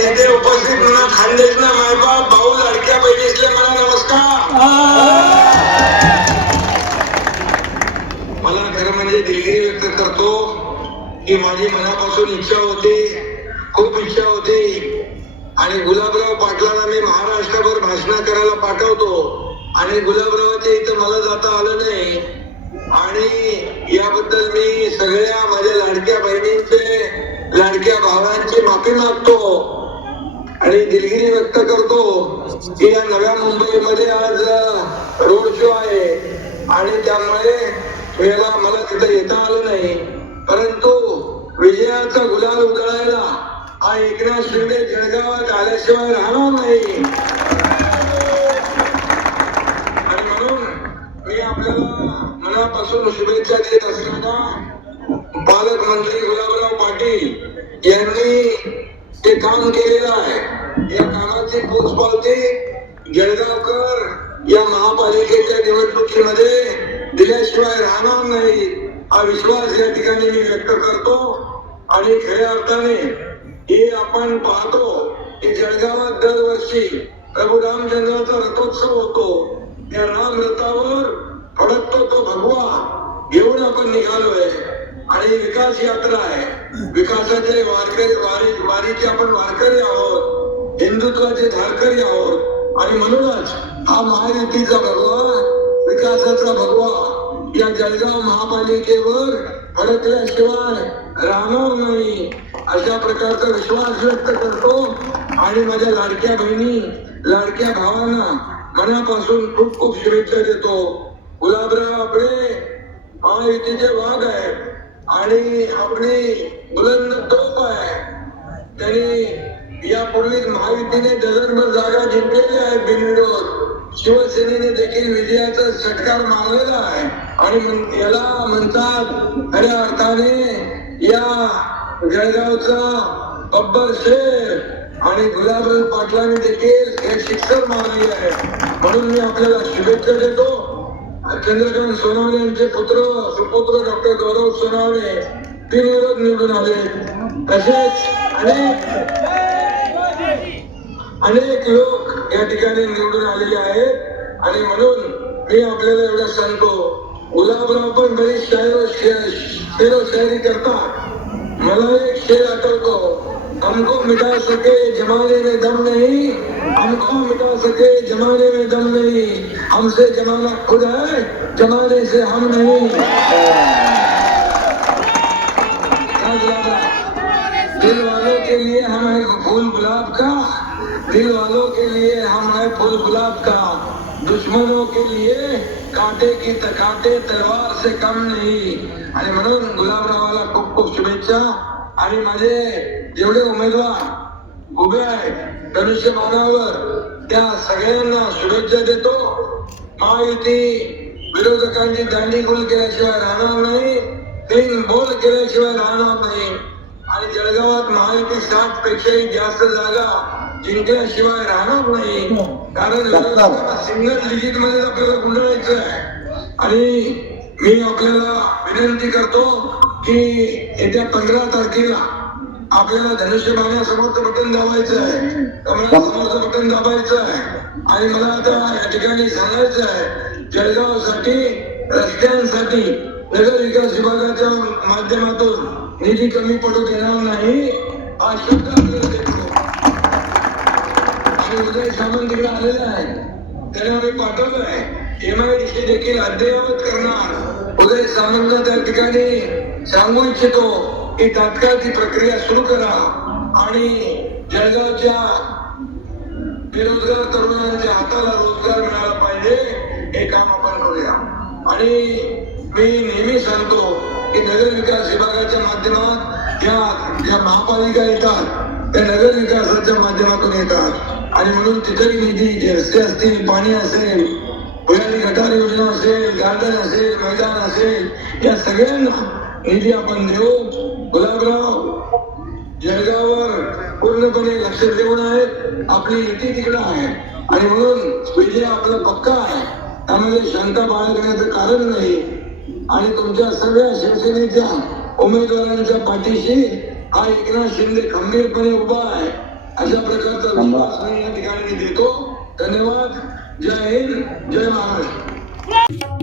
येथे उपस्थित म्हणा खानदेश ना मायबाप भाऊ लाडक्या बहिणीसले मला नमस्कार. मला खरं म्हणजे दिलगिरी व्यक्त करतो की माझी मनापासून इच्छा होती, खूप इच्छा होती आणि गुलाबराव पाटलांना मी महाराष्ट्रभर भाषण करायला पाठवतो आणि गुलाबरावाच्या इथं मला जाता आलं नाही आणि याबद्दल मी सगळ्या माझ्या लाडक्या बहिणींचे लाडक्या भावांची माफी मागतो आणि दिलगिरी व्यक्त करतो की या नव्या मुंबईमध्ये आज रोड शो आहे आणि त्यामुळे मला तिथं येता आलं नाही. परंतु विजयाचा गुलाल उधळायला हा एकनाथ शिंदे जळगावात आल्याशिवाय राहणार नाही आणि म्हणून मी आपल्याला मनापासून शुभेच्छा देत असताना पालकमंत्री गुलाबराव पाटील यांनी ते काम केलेलं आहे. या कामाची पोचपावती जळगावकर या महापालिकेच्या निवडणुकीमध्ये दिल्याशिवाय राहणार नाही हा विश्वास या ठिकाणी मी व्यक्त करतो आणि खऱ्या अर्थाने हे आपण पाहतो की जळगावात दरवर्षी प्रभू रामचंद्राचा रथोत्सव होतो. त्या राम रथावर फडकतो तो भगवा घेऊन आपण निघालोय आणि विकास यात्रा आहे. विकासाचे वारीचे आपण वारकरी आहोत, हिंदुत्वाचे धारकरी आहोत आणि म्हणूनच हा महायुतीचा भगवा विकासाचा भगवा या जळगाव महापालिकेवर फडकल्याशिवाय राहणार नाही अशा प्रकारचा विश्वास व्यक्त करतो आणि माझ्या लाडक्या बहिणी लाडक्या भावांना मनापासून खूप खूप शुभेच्छा देतो. गुलाबराव आपले महायुतीचे वाघ आहेत आणि आपली बुलंद तोफ आहे. त्यांनी यापूर्वी महायुतीने डझनभर जागा जिंकलेल्या आहेत बिनविरोध. शिवसेनेने देखील विजयाचा षटकार मारलेला आहे आणि याला म्हणतात खऱ्या अर्थाने या जळगावचा बब्बर शेर आणि गुलाबराव पाटलांनी देखील हे शिक्षण मारले आहे. म्हणून मी आपल्याला शुभेच्छा देतो. चंद्रकांत सोनवणे यांचे सुपुत्र डॉक्टर गौरव सोनवणे बिनविरोध निवडून आले. तसेच अनेक लोक या ठिकाणी निवडून आलेले आहेत आणि म्हणून मी आपल्याला एवढं सांगतो गुलाबराव पण बरीच शायरी करतात. मला एक शेर आठवतो, हमको मिटा सके जमाने में दम नहीं, हमको मिटा सके जमाने में दम नहीं, हमसे जमाना खुद है जमाने से हम नहीं. दिल वालों के लिए हम है फूल गुलाब का, दिल वालों के लिए हम है फूल गुलाब का, दुश्मनों के लिए कांटे की कांटे तलवार से कम नहीं. आणि म्हणून गुलाबरावाला खूप खूप शुभेच्छा आणि माझे जेवढे उमेदवार उभे आहेत धनुष्यबाणावर त्या सगळ्यांना शुभेच्छा देतो. महायुती विरोधकांची दांडीगुल केल्याशिवाय राहणार नाही, तीन बोल केल्याशिवाय राहणार नाही आणि जळगावात महायुती 60 पेक्षाही जास्त जागा जिंकल्याशिवाय राहणार नाही. कारण सिंगल डिजिट मध्ये आपल्याला गुंडाळायचं आहे आणि मी आपल्याला विनंती करतो की येत्या 15 तारखेला आपल्याला धनुष्यबाणा समोरचं बटन दाबायचं आहे, कमळासमोरचं बटन दाबायचं आहे आणि मला आता या ठिकाणी सांगायचं आहे जळगावसाठी रस्त्यांसाठी नगर विकास विभागाच्या माध्यमातून निधी कमी पडू देणार नाही हा शब्द आपल्याला देतो. आणि उदय सामंत तिकडे आलेला आहे, त्याला मी पाठवलंय MIDC देखील अद्ययावत करणार. उदय सामंत त्या ठिकाणी सांगू इच्छितो की तात्काळ ती प्रक्रिया सुरू करा आणि जळगावच्या बेरोजगार तरुणांच्या हाताला रोजगार मिळाला पाहिजे हे काम आपण करूया. आणि मी नेहमी सांगतो की नगर विकास विभागाच्या माध्यमात ज्या महापालिका येतात त्या नगर विकासाच्या माध्यमातून येतात आणि म्हणून तिथेही निधी रस्ते असतील, पाणी असेल, भुयारी गटार योजना असेल, गार्डन असेल, मैदान असेल, या सगळ्यांना निधी आपण देऊ. गुलाबराव पूर्णपणे लक्ष देऊन आहे. आपली युती तिकडे आहे आणि म्हणून विजय आपला पक्का आहे. त्यामध्ये शंका बाळगण्याचं कारण नाही आणि तुमच्या सगळ्या शिवसेनेच्या उमेदवारांच्या पाठीशी हा एकनाथ शिंदे खंबीरपणे उभा आहे. अशा प्रकारचा विश्वास मी या ठिकाणी देतो. धन्यवाद. जय हिंद, जय महाराष्ट्र.